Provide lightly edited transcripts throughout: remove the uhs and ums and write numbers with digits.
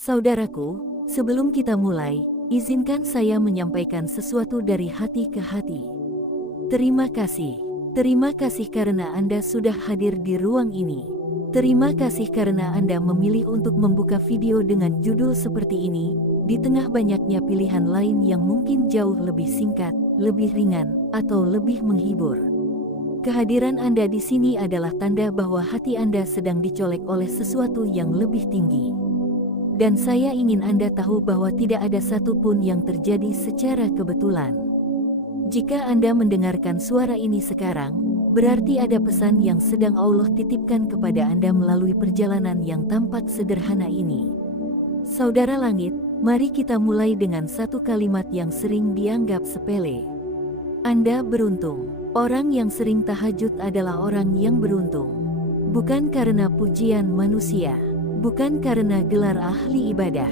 Saudaraku, sebelum kita mulai, izinkan saya menyampaikan sesuatu dari hati ke hati. Terima kasih. Terima kasih karena Anda sudah hadir di ruang ini. Terima kasih karena Anda memilih untuk membuka video dengan judul seperti ini, di tengah banyaknya pilihan lain yang mungkin jauh lebih singkat, lebih ringan, atau lebih menghibur. Kehadiran Anda di sini adalah tanda bahwa hati Anda sedang dicolek oleh sesuatu yang lebih tinggi. Dan saya ingin Anda tahu bahwa tidak ada satupun yang terjadi secara kebetulan. Jika Anda mendengarkan suara ini sekarang, berarti ada pesan yang sedang Allah titipkan kepada Anda melalui perjalanan yang tampak sederhana ini. Saudara langit, mari kita mulai dengan satu kalimat yang sering dianggap sepele. Anda beruntung. Orang yang sering tahajud adalah orang yang beruntung. Bukan karena pujian manusia. Bukan karena gelar ahli ibadah.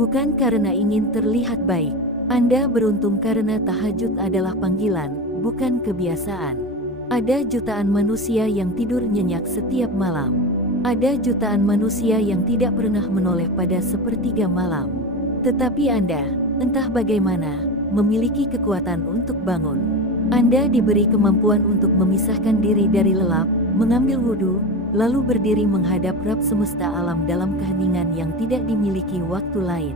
Bukan karena ingin terlihat baik. Anda beruntung karena tahajud adalah panggilan, bukan kebiasaan. Ada jutaan manusia yang tidur nyenyak setiap malam. Ada jutaan manusia yang tidak pernah menoleh pada sepertiga malam. Tetapi Anda, entah bagaimana, memiliki kekuatan untuk bangun. Anda diberi kemampuan untuk memisahkan diri dari lelap, mengambil wudhu, lalu berdiri menghadap Rabb semesta alam dalam keheningan yang tidak dimiliki waktu lain.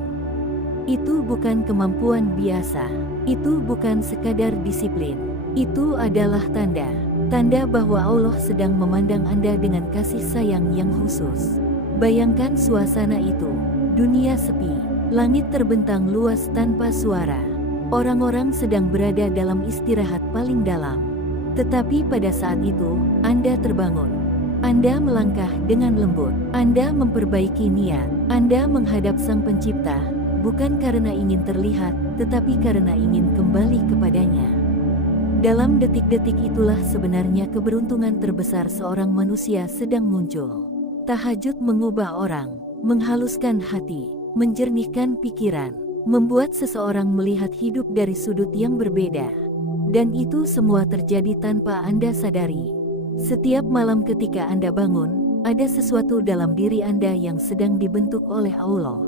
Itu bukan kemampuan biasa. Itu bukan sekadar disiplin. Itu adalah tanda bahwa Allah sedang memandang Anda dengan kasih sayang yang khusus. Bayangkan suasana itu. Dunia sepi, langit terbentang luas tanpa suara. Orang-orang sedang berada dalam istirahat paling dalam. Tetapi pada saat itu, Anda terbangun. Anda melangkah dengan lembut. Anda memperbaiki niat. Anda menghadap Sang Pencipta, bukan karena ingin terlihat, tetapi karena ingin kembali kepadanya. Dalam detik-detik itulah sebenarnya keberuntungan terbesar seorang manusia sedang muncul. Tahajud mengubah orang, menghaluskan hati, menjernihkan pikiran, membuat seseorang melihat hidup dari sudut yang berbeda. Dan itu semua terjadi tanpa Anda sadari. Setiap malam ketika Anda bangun, ada sesuatu dalam diri Anda yang sedang dibentuk oleh Allah.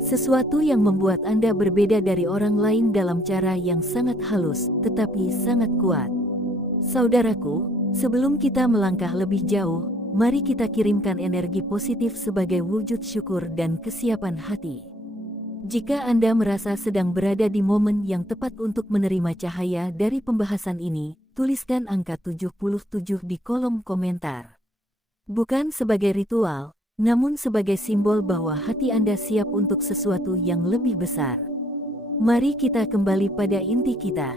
Sesuatu yang membuat Anda berbeda dari orang lain dalam cara yang sangat halus, tetapi sangat kuat. Saudaraku, sebelum kita melangkah lebih jauh, mari kita kirimkan energi positif sebagai wujud syukur dan kesiapan hati. Jika Anda merasa sedang berada di momen yang tepat untuk menerima cahaya dari pembahasan ini, tuliskan angka 77 di kolom komentar. Bukan sebagai ritual, namun sebagai simbol bahwa hati Anda siap untuk sesuatu yang lebih besar. Mari kita kembali pada inti kita.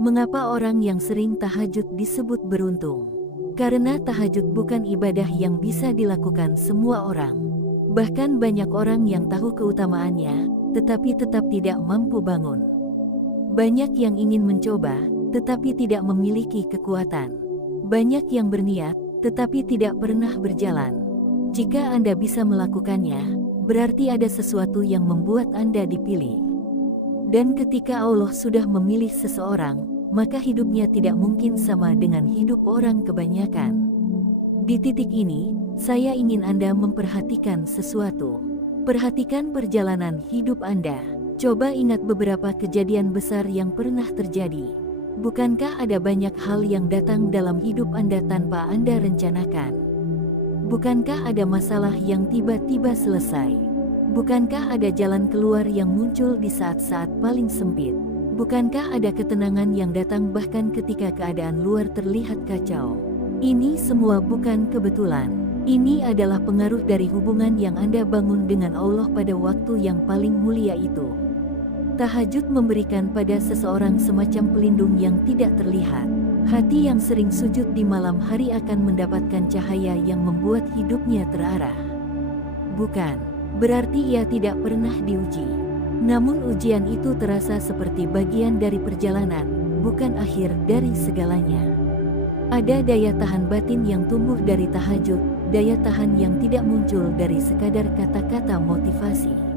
Mengapa orang yang sering tahajud disebut beruntung? Karena tahajud bukan ibadah yang bisa dilakukan semua orang. Bahkan banyak orang yang tahu keutamaannya, tetapi tetap tidak mampu bangun. Banyak yang ingin mencoba, tetapi tidak memiliki kekuatan. Banyak yang berniat, tetapi tidak pernah berjalan. Jika Anda bisa melakukannya, berarti ada sesuatu yang membuat Anda dipilih. Dan ketika Allah sudah memilih seseorang, maka hidupnya tidak mungkin sama dengan hidup orang kebanyakan. Di titik ini, saya ingin Anda memperhatikan sesuatu. Perhatikan perjalanan hidup Anda. Coba ingat beberapa kejadian besar yang pernah terjadi. Bukankah ada banyak hal yang datang dalam hidup Anda tanpa Anda rencanakan? Bukankah ada masalah yang tiba-tiba selesai? Bukankah ada jalan keluar yang muncul di saat-saat paling sempit? Bukankah ada ketenangan yang datang bahkan ketika keadaan luar terlihat kacau? Ini semua bukan kebetulan. Ini adalah pengaruh dari hubungan yang Anda bangun dengan Allah pada waktu yang paling mulia itu. Tahajud memberikan pada seseorang semacam pelindung yang tidak terlihat. Hati yang sering sujud di malam hari akan mendapatkan cahaya yang membuat hidupnya terarah. Bukan berarti ia tidak pernah diuji. Namun ujian itu terasa seperti bagian dari perjalanan, bukan akhir dari segalanya. Ada daya tahan batin yang tumbuh dari tahajud, daya tahan yang tidak muncul dari sekadar kata-kata motivasi.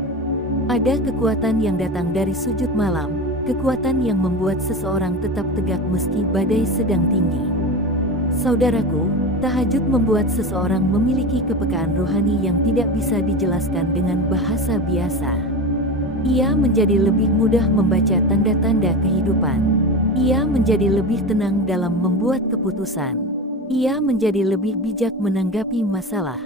Ada kekuatan yang datang dari sujud malam, kekuatan yang membuat seseorang tetap tegak meski badai sedang tinggi. Saudaraku, Tahajud membuat seseorang memiliki kepekaan rohani yang tidak bisa dijelaskan dengan bahasa biasa. Ia menjadi lebih mudah membaca tanda-tanda kehidupan. Ia menjadi lebih tenang dalam membuat keputusan. Ia menjadi lebih bijak menanggapi masalah.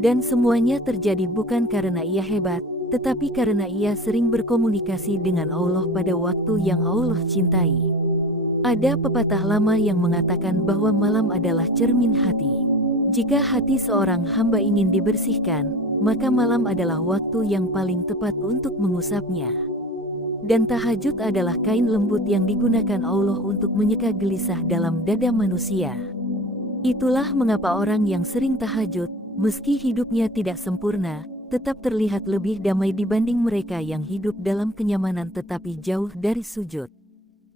Dan semuanya terjadi bukan karena ia hebat, tetapi karena ia sering berkomunikasi dengan Allah pada waktu yang Allah cintai. Ada pepatah lama yang mengatakan bahwa malam adalah cermin hati. Jika hati seorang hamba ingin dibersihkan, maka malam adalah waktu yang paling tepat untuk mengusapnya. Dan tahajud adalah kain lembut yang digunakan Allah untuk menyeka gelisah dalam dada manusia. Itulah mengapa orang yang sering tahajud, meski hidupnya tidak sempurna, tetap terlihat lebih damai dibanding mereka yang hidup dalam kenyamanan tetapi jauh dari sujud.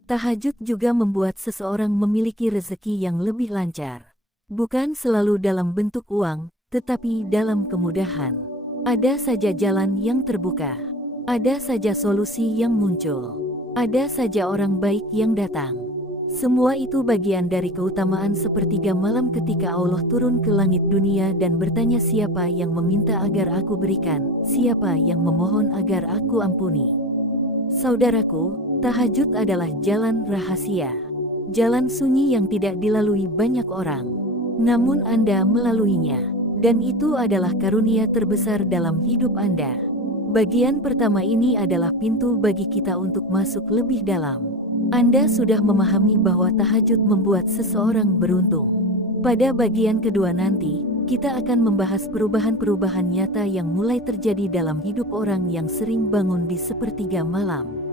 Tahajud juga membuat seseorang memiliki rezeki yang lebih lancar. Bukan selalu dalam bentuk uang, tetapi dalam kemudahan. Ada saja jalan yang terbuka. Ada saja solusi yang muncul. Ada saja orang baik yang datang. Semua itu bagian dari keutamaan sepertiga malam ketika Allah turun ke langit dunia dan bertanya, siapa yang meminta agar aku berikan, siapa yang memohon agar aku ampuni. Saudaraku, tahajud adalah jalan rahasia. Jalan sunyi yang tidak dilalui banyak orang. Namun Anda melaluinya. Dan itu adalah karunia terbesar dalam hidup Anda. Bagian pertama ini adalah pintu bagi kita untuk masuk lebih dalam. Anda sudah memahami bahwa tahajud membuat seseorang beruntung. Pada bagian kedua nanti, kita akan membahas perubahan-perubahan nyata yang mulai terjadi dalam hidup orang yang sering bangun di sepertiga malam.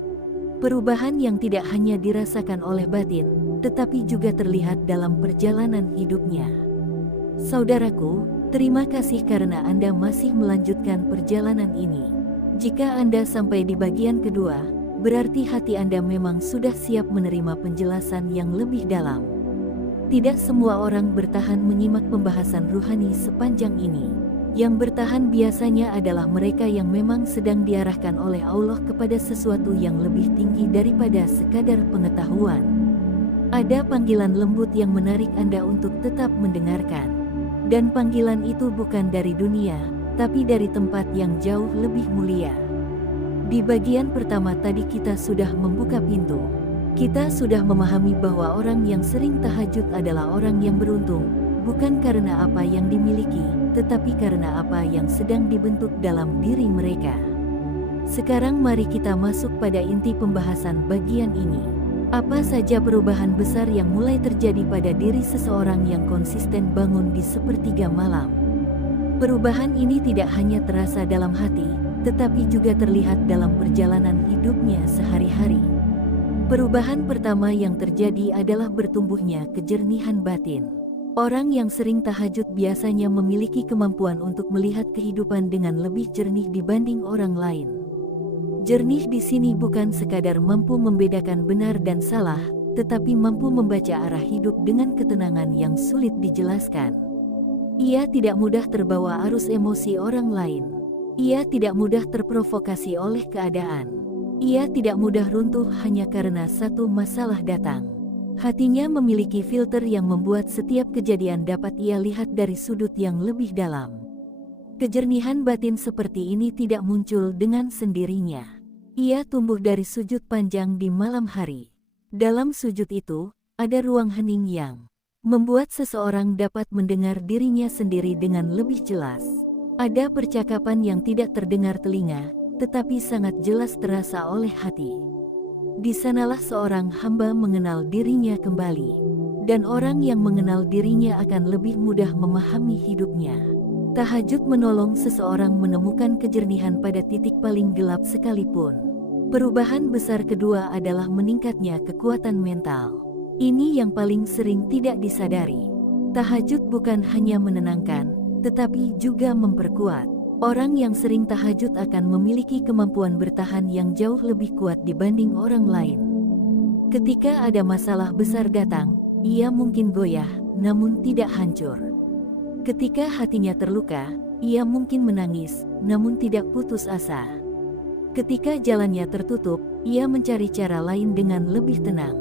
Perubahan yang tidak hanya dirasakan oleh batin, tetapi juga terlihat dalam perjalanan hidupnya. Saudaraku, terima kasih karena Anda masih melanjutkan perjalanan ini. Jika Anda sampai di bagian kedua, berarti hati Anda memang sudah siap menerima penjelasan yang lebih dalam. Tidak semua orang bertahan menyimak pembahasan ruhani sepanjang ini. Yang bertahan biasanya adalah mereka yang memang sedang diarahkan oleh Allah kepada sesuatu yang lebih tinggi daripada sekadar pengetahuan. Ada panggilan lembut yang menarik Anda untuk tetap mendengarkan. Dan panggilan itu bukan dari dunia, tapi dari tempat yang jauh lebih mulia. Di bagian pertama tadi kita sudah membuka pintu. Kita sudah memahami bahwa orang yang sering tahajud adalah orang yang beruntung, bukan karena apa yang dimiliki, tetapi karena apa yang sedang dibentuk dalam diri mereka. Sekarang mari kita masuk pada inti pembahasan bagian ini. Apa saja perubahan besar yang mulai terjadi pada diri seseorang yang konsisten bangun di sepertiga malam? Perubahan ini tidak hanya terasa dalam hati, tetapi juga terlihat dalam perjalanan hidupnya sehari-hari. Perubahan pertama yang terjadi adalah bertumbuhnya kejernihan batin. Orang yang sering tahajud biasanya memiliki kemampuan untuk melihat kehidupan dengan lebih jernih dibanding orang lain. Jernih di sini bukan sekadar mampu membedakan benar dan salah, tetapi mampu membaca arah hidup dengan ketenangan yang sulit dijelaskan. Ia tidak mudah terbawa arus emosi orang lain. Ia tidak mudah terprovokasi oleh keadaan. Ia tidak mudah runtuh hanya karena satu masalah datang. Hatinya memiliki filter yang membuat setiap kejadian dapat ia lihat dari sudut yang lebih dalam. Kejernihan batin seperti ini tidak muncul dengan sendirinya. Ia tumbuh dari sujud panjang di malam hari. Dalam sujud itu, ada ruang hening yang membuat seseorang dapat mendengar dirinya sendiri dengan lebih jelas. Ada percakapan yang tidak terdengar telinga, tetapi sangat jelas terasa oleh hati. Di sanalah seorang hamba mengenal dirinya kembali. Dan orang yang mengenal dirinya akan lebih mudah memahami hidupnya. Tahajud menolong seseorang menemukan kejernihan pada titik paling gelap sekalipun. Perubahan besar kedua adalah meningkatnya kekuatan mental. Ini yang paling sering tidak disadari. Tahajud bukan hanya menenangkan, tetapi juga memperkuat. Orang yang sering tahajud akan memiliki kemampuan bertahan yang jauh lebih kuat dibanding orang lain. Ketika ada masalah besar datang, ia mungkin goyah, namun tidak hancur. Ketika hatinya terluka, ia mungkin menangis, namun tidak putus asa. Ketika jalannya tertutup, ia mencari cara lain dengan lebih tenang.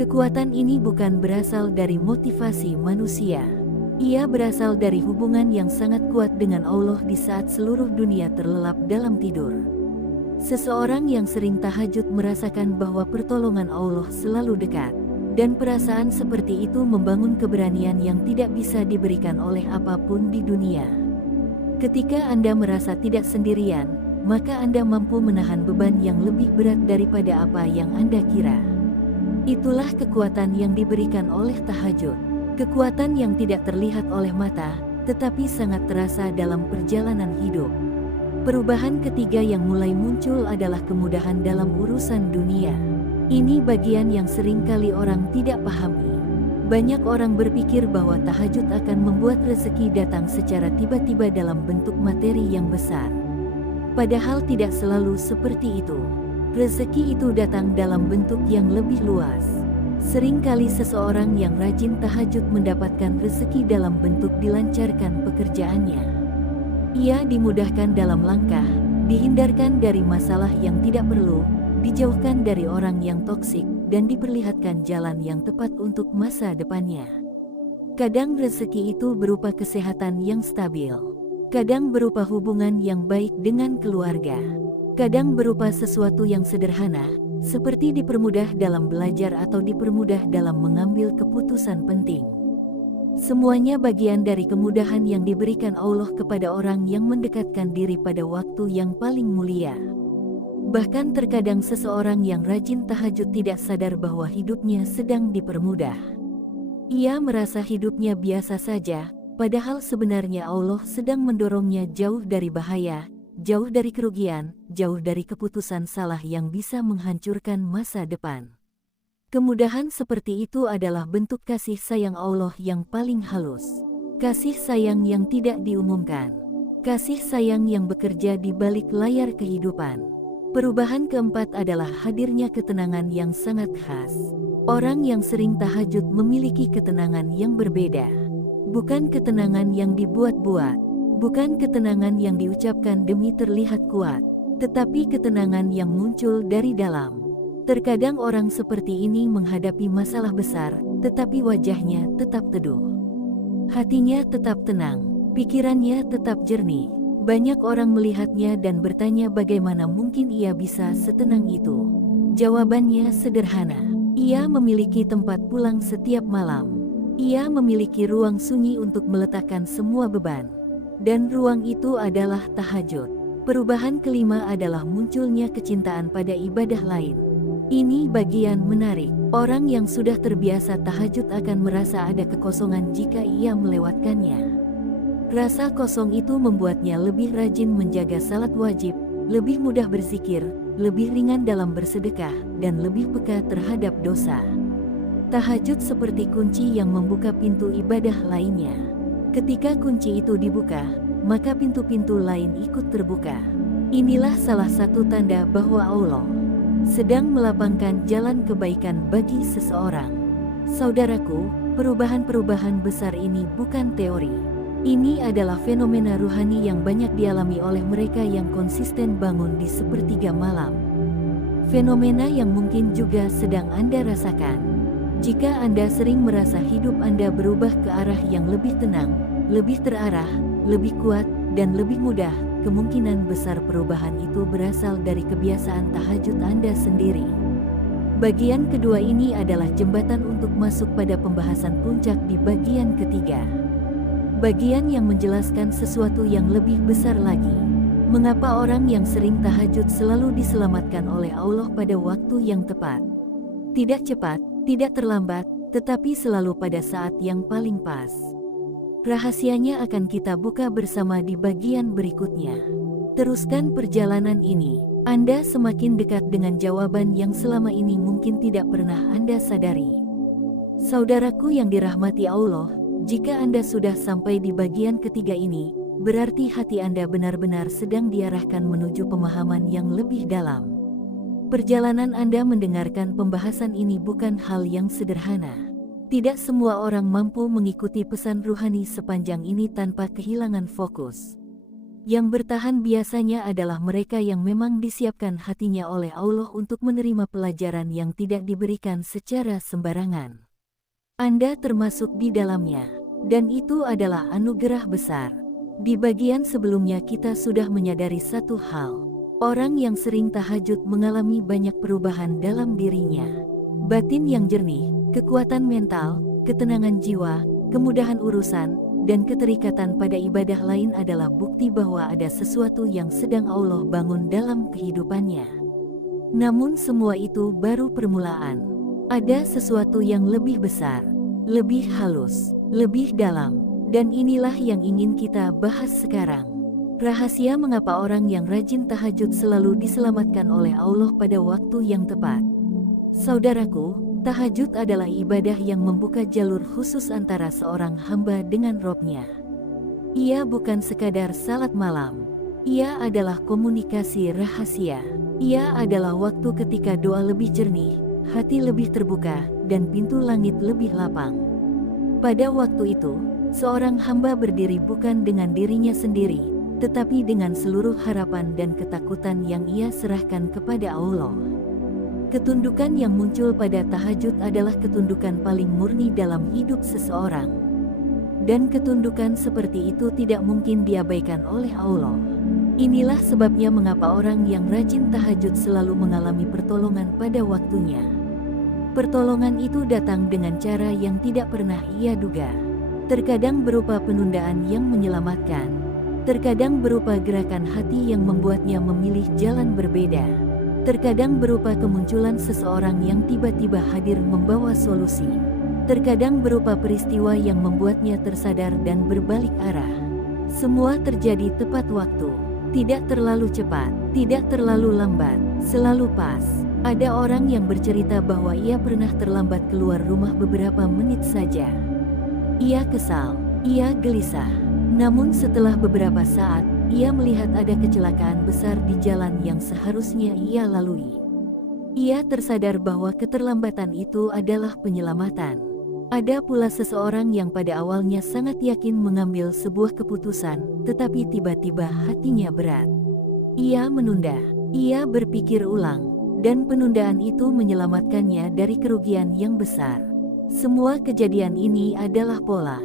Kekuatan ini bukan berasal dari motivasi manusia. Ia berasal dari hubungan yang sangat kuat dengan Allah di saat seluruh dunia terlelap dalam tidur. Seseorang yang sering tahajud merasakan bahwa pertolongan Allah selalu dekat. Dan perasaan seperti itu membangun keberanian yang tidak bisa diberikan oleh apapun di dunia. Ketika Anda merasa tidak sendirian, maka Anda mampu menahan beban yang lebih berat daripada apa yang Anda kira. Itulah kekuatan yang diberikan oleh tahajud. Kekuatan yang tidak terlihat oleh mata, tetapi sangat terasa dalam perjalanan hidup. Perubahan ketiga yang mulai muncul adalah kemudahan dalam urusan dunia. Ini bagian yang sering kali orang tidak pahami. Banyak orang berpikir bahwa tahajud akan membuat rezeki datang secara tiba-tiba dalam bentuk materi yang besar. Padahal tidak selalu seperti itu. Rezeki itu datang dalam bentuk yang lebih luas. Seringkali seseorang yang rajin tahajud mendapatkan rezeki dalam bentuk dilancarkan pekerjaannya. Ia dimudahkan dalam langkah, dihindarkan dari masalah yang tidak perlu, dijauhkan dari orang yang toksik, dan diperlihatkan jalan yang tepat untuk masa depannya. Kadang rezeki itu berupa kesehatan yang stabil. Kadang berupa hubungan yang baik dengan keluarga. Kadang berupa sesuatu yang sederhana, seperti dipermudah dalam belajar atau dipermudah dalam mengambil keputusan penting. Semuanya bagian dari kemudahan yang diberikan Allah kepada orang yang mendekatkan diri pada waktu yang paling mulia. Bahkan terkadang seseorang yang rajin tahajud tidak sadar bahwa hidupnya sedang dipermudah. Ia merasa hidupnya biasa saja, padahal sebenarnya Allah sedang mendorongnya jauh dari bahaya, jauh dari kerugian, jauh dari keputusan salah yang bisa menghancurkan masa depan. Kemudahan seperti itu adalah bentuk kasih sayang Allah yang paling halus. Kasih sayang yang tidak diumumkan. Kasih sayang yang bekerja di balik layar kehidupan. Perubahan keempat adalah hadirnya ketenangan yang sangat khas. Orang yang sering tahajud memiliki ketenangan yang berbeda. Bukan ketenangan yang dibuat-buat, bukan ketenangan yang diucapkan demi terlihat kuat, tetapi ketenangan yang muncul dari dalam. Terkadang orang seperti ini menghadapi masalah besar, tetapi wajahnya tetap teduh. Hatinya tetap tenang, pikirannya tetap jernih. Banyak orang melihatnya dan bertanya bagaimana mungkin ia bisa setenang itu. Jawabannya sederhana. Ia memiliki tempat pulang setiap malam. Ia memiliki ruang sunyi untuk meletakkan semua beban. Dan ruang itu adalah tahajud. Perubahan kelima adalah munculnya kecintaan pada ibadah lain. Ini bagian menarik. Orang yang sudah terbiasa tahajud akan merasa ada kekosongan jika ia melewatkannya. Rasa kosong itu membuatnya lebih rajin menjaga salat wajib, lebih mudah berzikir, lebih ringan dalam bersedekah, dan lebih peka terhadap dosa. Tahajud seperti kunci yang membuka pintu ibadah lainnya. Ketika kunci itu dibuka, maka pintu-pintu lain ikut terbuka. Inilah salah satu tanda bahwa Allah sedang melapangkan jalan kebaikan bagi seseorang. Saudaraku, perubahan-perubahan besar ini bukan teori. Ini adalah fenomena ruhani yang banyak dialami oleh mereka yang konsisten bangun di sepertiga malam. Fenomena yang mungkin juga sedang Anda rasakan. Jika Anda sering merasa hidup Anda berubah ke arah yang lebih tenang, lebih terarah, lebih kuat, dan lebih mudah, kemungkinan besar perubahan itu berasal dari kebiasaan tahajud Anda sendiri. Bagian kedua ini adalah jembatan untuk masuk pada pembahasan puncak di bagian ketiga. Bagian yang menjelaskan sesuatu yang lebih besar lagi. Mengapa orang yang sering tahajud selalu diselamatkan oleh Allah pada waktu yang tepat? Tidak cepat, tidak terlambat, tetapi selalu pada saat yang paling pas. Rahasianya akan kita buka bersama di bagian berikutnya. Teruskan perjalanan ini. Anda semakin dekat dengan jawaban yang selama ini mungkin tidak pernah Anda sadari. Saudaraku yang dirahmati Allah, jika Anda sudah sampai di bagian ketiga ini, berarti hati Anda benar-benar sedang diarahkan menuju pemahaman yang lebih dalam. Perjalanan Anda mendengarkan pembahasan ini bukan hal yang sederhana. Tidak semua orang mampu mengikuti pesan ruhani sepanjang ini tanpa kehilangan fokus. Yang bertahan biasanya adalah mereka yang memang disiapkan hatinya oleh Allah untuk menerima pelajaran yang tidak diberikan secara sembarangan. Anda termasuk di dalamnya. Dan itu adalah anugerah besar. Di bagian sebelumnya kita sudah menyadari satu hal. Orang yang sering tahajud mengalami banyak perubahan dalam dirinya. Batin yang jernih, kekuatan mental, ketenangan jiwa, kemudahan urusan, dan keterikatan pada ibadah lain adalah bukti bahwa ada sesuatu yang sedang Allah bangun dalam kehidupannya. Namun semua itu baru permulaan. Ada sesuatu yang lebih besar, lebih halus, lebih dalam, dan inilah yang ingin kita bahas sekarang. Rahasia mengapa orang yang rajin tahajud selalu diselamatkan oleh Allah pada waktu yang tepat. Saudaraku, tahajud adalah ibadah yang membuka jalur khusus antara seorang hamba dengan Robnya. Ia bukan sekadar salat malam. Ia adalah komunikasi rahasia. Ia adalah waktu ketika doa lebih jernih, hati lebih terbuka, dan pintu langit lebih lapang. Pada waktu itu, seorang hamba berdiri bukan dengan dirinya sendiri, tetapi dengan seluruh harapan dan ketakutan yang ia serahkan kepada Allah. Ketundukan yang muncul pada tahajud adalah ketundukan paling murni dalam hidup seseorang. Dan ketundukan seperti itu tidak mungkin diabaikan oleh Allah. Inilah sebabnya mengapa orang yang rajin tahajud selalu mengalami pertolongan pada waktunya. Pertolongan itu datang dengan cara yang tidak pernah ia duga. Terkadang berupa penundaan yang menyelamatkan. Terkadang berupa gerakan hati yang membuatnya memilih jalan berbeda. Terkadang berupa kemunculan seseorang yang tiba-tiba hadir membawa solusi. Terkadang berupa peristiwa yang membuatnya tersadar dan berbalik arah. Semua terjadi tepat waktu. Tidak terlalu cepat, tidak terlalu lambat, selalu pas. Ada orang yang bercerita bahwa ia pernah terlambat keluar rumah beberapa menit saja. Ia kesal, ia gelisah. Namun setelah beberapa saat, ia melihat ada kecelakaan besar di jalan yang seharusnya ia lalui. Ia tersadar bahwa keterlambatan itu adalah penyelamatan. Ada pula seseorang yang pada awalnya sangat yakin mengambil sebuah keputusan, tetapi tiba-tiba hatinya berat. Ia menunda, ia berpikir ulang. Dan penundaan itu menyelamatkannya dari kerugian yang besar. Semua kejadian ini adalah pola.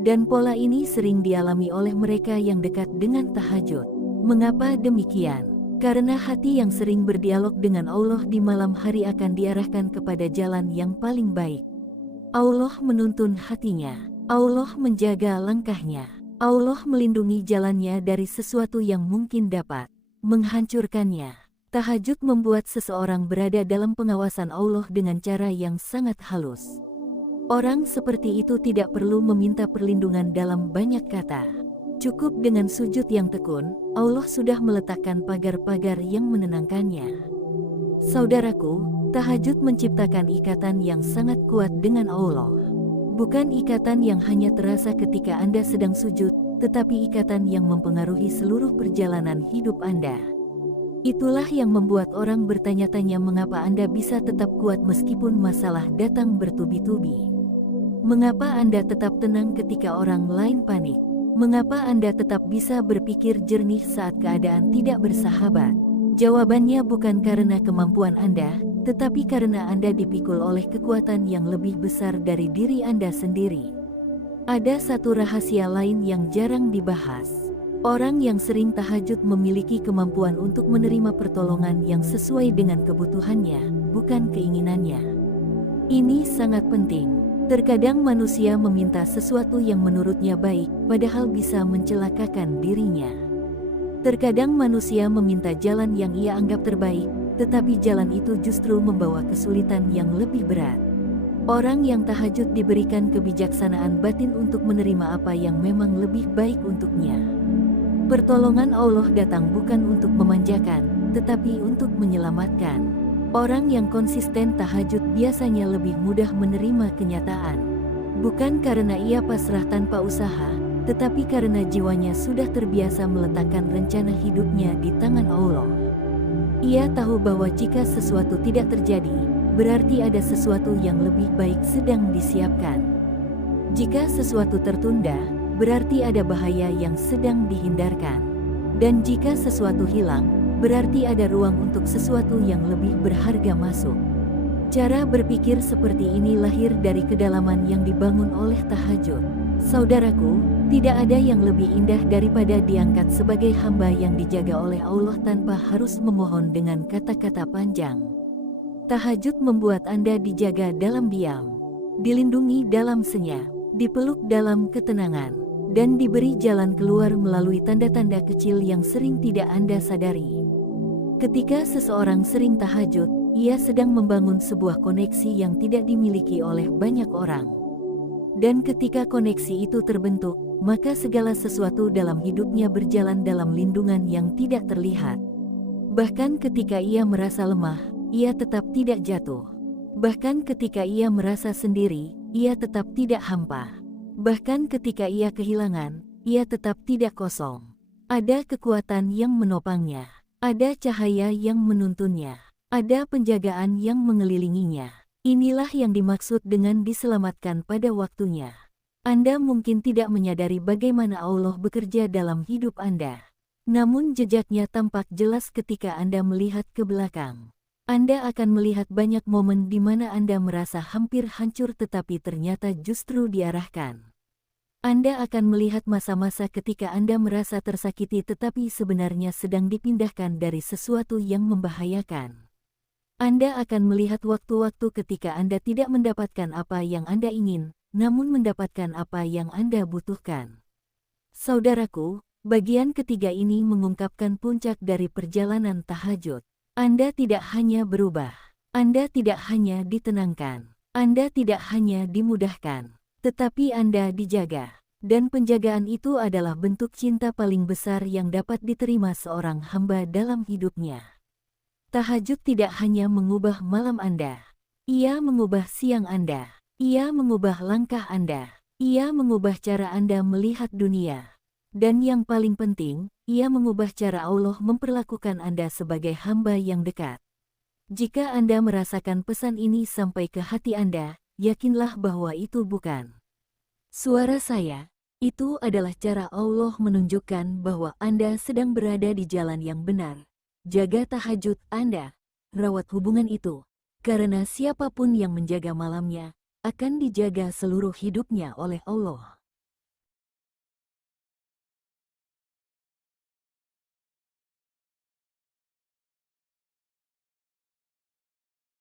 Dan pola ini sering dialami oleh mereka yang dekat dengan tahajud. Mengapa demikian? Karena hati yang sering berdialog dengan Allah di malam hari akan diarahkan kepada jalan yang paling baik. Allah menuntun hatinya. Allah menjaga langkahnya. Allah melindungi jalannya dari sesuatu yang mungkin dapat menghancurkannya. Tahajud membuat seseorang berada dalam pengawasan Allah dengan cara yang sangat halus. Orang seperti itu tidak perlu meminta perlindungan dalam banyak kata. Cukup dengan sujud yang tekun, Allah sudah meletakkan pagar-pagar yang menenangkannya. Saudaraku, tahajud menciptakan ikatan yang sangat kuat dengan Allah. Bukan ikatan yang hanya terasa ketika Anda sedang sujud, tetapi ikatan yang mempengaruhi seluruh perjalanan hidup Anda. Itulah yang membuat orang bertanya-tanya mengapa Anda bisa tetap kuat meskipun masalah datang bertubi-tubi. Mengapa Anda tetap tenang ketika orang lain panik? Mengapa Anda tetap bisa berpikir jernih saat keadaan tidak bersahabat? Jawabannya bukan karena kemampuan Anda, tetapi karena Anda dipikul oleh kekuatan yang lebih besar dari diri Anda sendiri. Ada satu rahasia lain yang jarang dibahas. Orang yang sering tahajud memiliki kemampuan untuk menerima pertolongan yang sesuai dengan kebutuhannya, bukan keinginannya. Ini sangat penting. Terkadang manusia meminta sesuatu yang menurutnya baik, padahal bisa mencelakakan dirinya. Terkadang manusia meminta jalan yang ia anggap terbaik, tetapi jalan itu justru membawa kesulitan yang lebih berat. Orang yang tahajud diberikan kebijaksanaan batin untuk menerima apa yang memang lebih baik untuknya. Pertolongan Allah datang bukan untuk memanjakan, tetapi untuk menyelamatkan. Orang yang konsisten tahajud biasanya lebih mudah menerima kenyataan. Bukan karena ia pasrah tanpa usaha, tetapi karena jiwanya sudah terbiasa meletakkan rencana hidupnya di tangan Allah. Ia tahu bahwa jika sesuatu tidak terjadi, berarti ada sesuatu yang lebih baik sedang disiapkan. Jika sesuatu tertunda, berarti ada bahaya yang sedang dihindarkan. Dan jika sesuatu hilang, berarti ada ruang untuk sesuatu yang lebih berharga masuk. Cara berpikir seperti ini lahir dari kedalaman yang dibangun oleh tahajud. Saudaraku, tidak ada yang lebih indah daripada diangkat sebagai hamba yang dijaga oleh Allah tanpa harus memohon dengan kata-kata panjang. Tahajud membuat Anda dijaga dalam diam, dilindungi dalam senyap, dipeluk dalam ketenangan, dan diberi jalan keluar melalui tanda-tanda kecil yang sering tidak Anda sadari. Ketika seseorang sering tahajud, ia sedang membangun sebuah koneksi yang tidak dimiliki oleh banyak orang. Dan ketika koneksi itu terbentuk, maka segala sesuatu dalam hidupnya berjalan dalam lindungan yang tidak terlihat. Bahkan ketika ia merasa lemah, ia tetap tidak jatuh. Bahkan ketika ia merasa sendiri, ia tetap tidak hampa. Bahkan ketika ia kehilangan, ia tetap tidak kosong. Ada kekuatan yang menopangnya. Ada cahaya yang menuntunnya. Ada penjagaan yang mengelilinginya. Inilah yang dimaksud dengan diselamatkan pada waktunya. Anda mungkin tidak menyadari bagaimana Allah bekerja dalam hidup Anda. Namun jejaknya tampak jelas ketika Anda melihat ke belakang. Anda akan melihat banyak momen di mana Anda merasa hampir hancur tetapi ternyata justru diarahkan. Anda akan melihat masa-masa ketika Anda merasa tersakiti tetapi sebenarnya sedang dipindahkan dari sesuatu yang membahayakan. Anda akan melihat waktu-waktu ketika Anda tidak mendapatkan apa yang Anda ingin, namun mendapatkan apa yang Anda butuhkan. Saudaraku, bagian ketiga ini mengungkapkan puncak dari perjalanan tahajud. Anda tidak hanya berubah, Anda tidak hanya ditenangkan, Anda tidak hanya dimudahkan, tetapi Anda dijaga. Dan penjagaan itu adalah bentuk cinta paling besar yang dapat diterima seorang hamba dalam hidupnya. Tahajud tidak hanya mengubah malam Anda. Ia mengubah siang Anda. Ia mengubah langkah Anda. Ia mengubah cara Anda melihat dunia. Dan yang paling penting, ia mengubah cara Allah memperlakukan Anda sebagai hamba yang dekat. Jika Anda merasakan pesan ini sampai ke hati Anda, yakinlah bahwa itu bukan suara saya. Itu adalah cara Allah menunjukkan bahwa Anda sedang berada di jalan yang benar. Jaga tahajud Anda, rawat hubungan itu, karena siapapun yang menjaga malamnya, akan dijaga seluruh hidupnya oleh Allah.